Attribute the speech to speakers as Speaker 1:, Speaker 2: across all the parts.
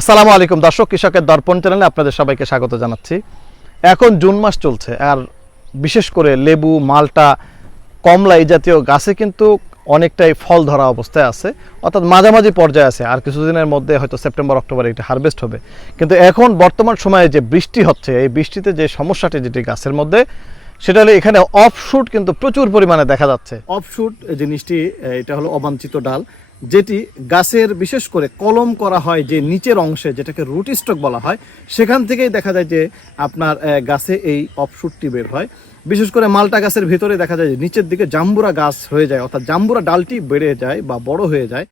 Speaker 1: আসসালামু আলাইকুম, দর্শক কৃষকের দর্পণ চ্যানেলে আপনাদের সবাইকে স্বাগত জানাচ্ছি। এখন জুন মাস চলছে, আর বিশেষ করে লেবু, মালটা, কমলা এই জাতীয় গাছে কিন্তু অনেকটাই ফল ধরা অবস্থায় আছে, অর্থাৎ মাঝামাঝি পর্যায়ে আছে, আর কিছুদিনের মধ্যে হয়তো সেপ্টেম্বর, অক্টোবরে এটা হারভেস্ট হবে। কিন্তু এখন বর্তমান সময়ে যে বৃষ্টি হচ্ছে, এই বৃষ্টিতে যে সমস্যাটি যেটি গাছের মধ্যে, সেটা হলো এখানে অফশুট কিন্তু প্রচুর পরিমাণে দেখা যাচ্ছে। অফশুট জিনিসটি এটা হলো অবাঞ্ছিত ডাল। যেটি গাছের, বিশেষ করে কলম করা হয় যে নিচের অংশে, যেটাকে রুট স্টক বলা হয়, সেখান থেকেই দেখা যায় যে আপনার গাছে এই অফশুটটি বের হয়। বিশেষ করে মালটা গাছের ভিতরে দেখা যায় যে নিচের দিকে জাম্বুরা গাছ হয়ে যায়, অর্থাৎ জাম্বুরা ডালটি বেড়ে যায় বা বড় হয়ে যায়।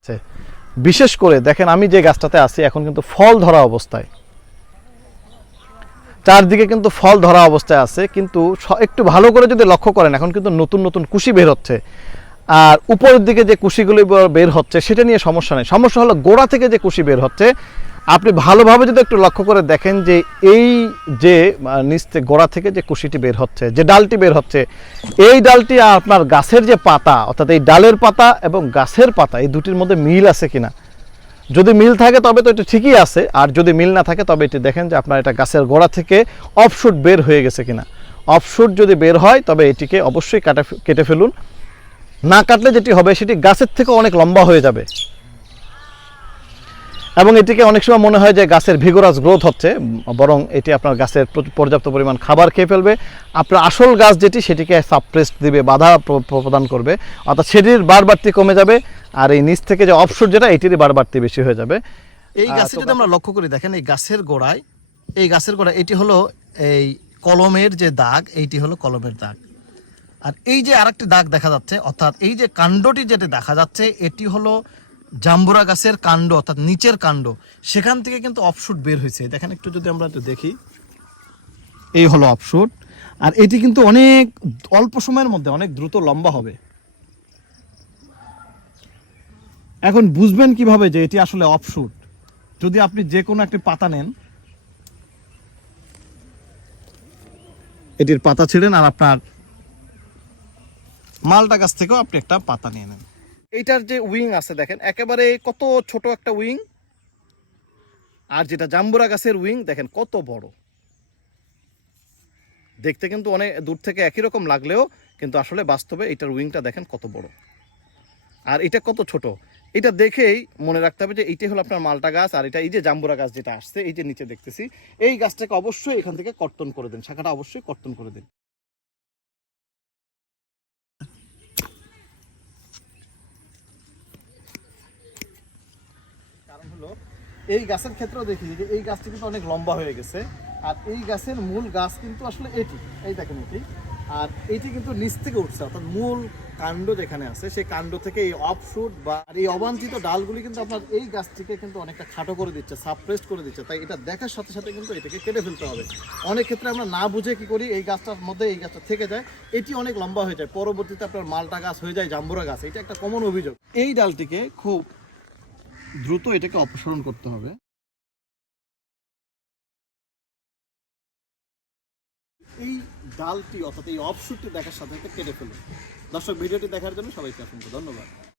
Speaker 1: বিশেষ করে দেখেন, আমি যে গাছটাতে আছি, এখন কিন্তু ফল ধরা অবস্থায়। চারদিকে কিন্তু ফল ধরা অবস্থায় আছে, কিন্তু একটু ভালো করে যদি লক্ষ্য করেন, এখন কিন্তু নতুন নতুন কুশি বের হচ্ছে। আর উপরের দিকে যে কুশিগুলি বের হচ্ছে, সেটা নিয়ে সমস্যা নেই। সমস্যা হলো গোড়া থেকে যে কুশি বের হচ্ছে, আপনি ভালোভাবে যদি একটু লক্ষ্য করে দেখেন যে এই যে নিচ গোড়া থেকে যে কুশিটি বের হচ্ছে, যে ডালটি বের হচ্ছে, এই ডালটি আপনার গাছের যে পাতা, অর্থাৎ এই ডালের পাতা এবং গাছের পাতা, এই দুটির মধ্যে মিল আছে কিনা? যদি মিল থাকে, তবে তো এটা ঠিকই আছে। আর যদি মিল না থাকে, তবে এটি দেখেন যে আপনার এটা গাছের গোড়া থেকে অফশুট বের হয়ে গেছে কিনা। অফশুট যদি বের হয়, তবে এটিকে অবশ্যই কাটা কেটে ফেলুন। না কাটলে যেটি হবে সেটি গাছের থেকে অনেক লম্বা হয়ে যাবে। এবং এটিকে অনেক সময় মনে হয় যে গাছের ভিগোরাস গ্রোথ হচ্ছে বরং এটি আপনার গাছের পর্যাপ্ত পরিমাণ খাবার খেয়ে ফেলবে। আপনার আসল গাছ যেটি সেটিকে সাপ্রেস্ট দিবে বাধা প্র- প্র- প্রদান করবে। অর্থাৎ সেটির বাড়বাড়তি কমে যাবে আর এই নিচ থেকে যে অফশুট যেটা এটিরই বাড়বাড়তি বেশি হয়ে যাবে। এই গাছে যদি আমরা লক্ষ্য করি দেখেন এই গাছের গোড়ায় এই গাছের গোড়ায় এটি হলো এই কলমের যে দাগ এইটি হলো কলমের দাগ। আর এই যে আরেকটি দাগ দেখা যাচ্ছে, অর্থাৎ এই যে কাণ্ডটি যেটা দেখা যাচ্ছে, এটি হলো জাম্বুরা গাছের কাণ্ড, অর্থাৎ নিচের কাণ্ড। সেখান থেকে কিন্তু অফশুট বের হয়েছে। দেখেন, একটু যদি আমরা একটু দেখি। এই হলো অফশুট আর এটি কিন্তু অনেক অল্প সময়ের মধ্যে অনেক দ্রুত লম্বা হবে। এখন বুঝবেন কীভাবে যে এটি আসলে অফশুট যদি আপনি যে কোনো একটি পাতা নেন, এটির পাতা ছিঁড়েন আর আপনার মালটা গাছ থেকেও আপনি একটা পাতা নিয়ে নেন। এইটার যে উইং আছে দেখেন, একেবারে কত ছোট একটা উইং। আর যেটা জাম্বুরা গাছের উইং, দেখেন কত বড়। দেখতে কিন্তু অনেক দূর থেকে একই রকম লাগলেও কিন্তু আসলে বাস্তবে এটার উইংটা দেখেন কত বড়। আর এটা কত ছোট, এটা দেখেই মনে রাখতে হবে যে এইটাই হলো আপনার মালটা গাছ, আর এটা এই যে জাম্বুরা গাছ যেটা আসছে, এই যে নিচে দেখতেছি, এই গাছটাকে অবশ্যই এখান থেকে কর্তন করে দিন, শাখাটা অবশ্যই কর্তন করে দিন। হলো এই গাছের ক্ষেত্রেও দেখি যে এই গাছটি কিন্তু অনেক লম্বা হয়ে গেছে। আর এই গাছের মূল গাছ কিন্তু আসলে এটি, এই দেখেন এটি। আর এটি কিন্তু নিচ থেকে উঠছে, অর্থাৎ মূল কাণ্ড যেখানে আছে, সেই কাণ্ড থেকে এই অফশুট বা এই অবাঞ্ছিত ডালগুলি কিন্তু আপনার এই গাছটিকে কিন্তু অনেকটা খাটো করে দিচ্ছে সাপ্রেস্ট করে দিচ্ছে। তাই এটা দেখার সাথে সাথে কিন্তু এটাকে কেটে ফেলতে হবে। অনেক ক্ষেত্রে আমরা না বুঝে কি করি, এই গাছটার মধ্যে এই গাছটা থেকে যায়, এটি অনেক লম্বা হয়ে যায়। পরবর্তীতে আপনার মালটা গাছ হয়ে যায়, জাম্বুরা গাছ, এটা একটা কমন অভিযোগ। এই ডালটিকে খুব দ্রুত এটাকে অপসারণ করতে হবে। এই ডালটি, অর্থাৎ এই অফশুটটি দেখার সাথে সাথে কেটে ফেলুন। দর্শক, ভিডিওটি দেখার জন্য সবাইকে অসংখ্য ধন্যবাদ।